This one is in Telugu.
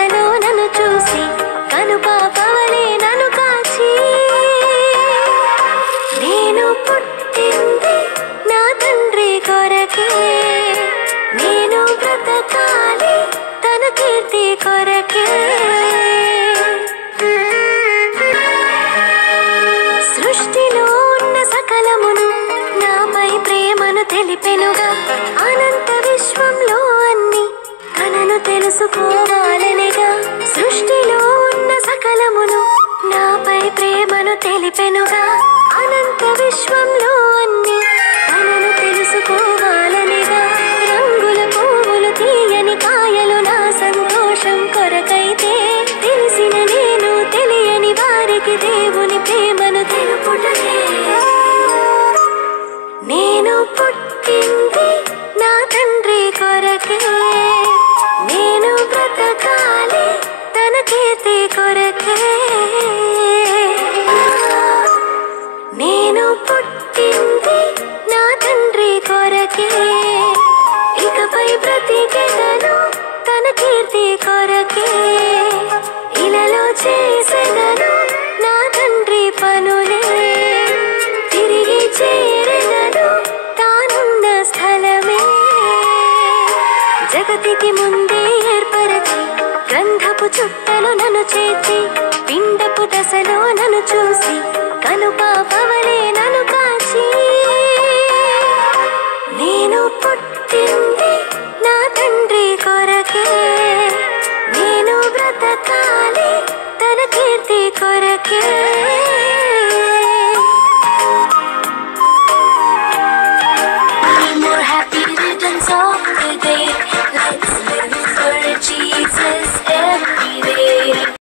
దశలో నన్ను చూసి కనుపాపవలే నన్ను కాచి నేను పుట్టింది నా తండ్రి కొరకే నేను బ్రతకాలి తన కీర్తి కొరకే సృష్టిలో ఉన్న సకలమును నాపై ప్రేమను తెలిపెనుగా అనంత విశ్వంలో అన్ని కనను తెలుసుకోవాలనిగా సృష్టిలో ఉన్న సకలమును నాపై ప్రేమను తెలిపెనుగా అనంత విశ్వంలో అన్ని కనను తెలుసుకోవాలనిగా రంగుల పువ్వులు తీయని కాయలు నా సంతోషం కొరకైతే తెలిసిన నేను తెలియని వారికి దేవుని ప్రేమను తెలుపుటనే నేను పుట్టింది నా తండ్రి కొరకే నేను బ్రతకాలి తన కీర్తి కొరకే నేను పుట్టింది నా తండ్రి కొరకే ఇకపై బ్రతికెదను తన కీర్తి కొరకే ఇలలో చేసెదను నా తండ్రి పనులే తిరిగి చేరెదను తానున్న స్థలమే జగతికి ముందే ఏర్పరచి గంధపు చుట్టలు నన్ను చేర్చి పిండపు దశలో నన్ను చూసి కనుపాపవలే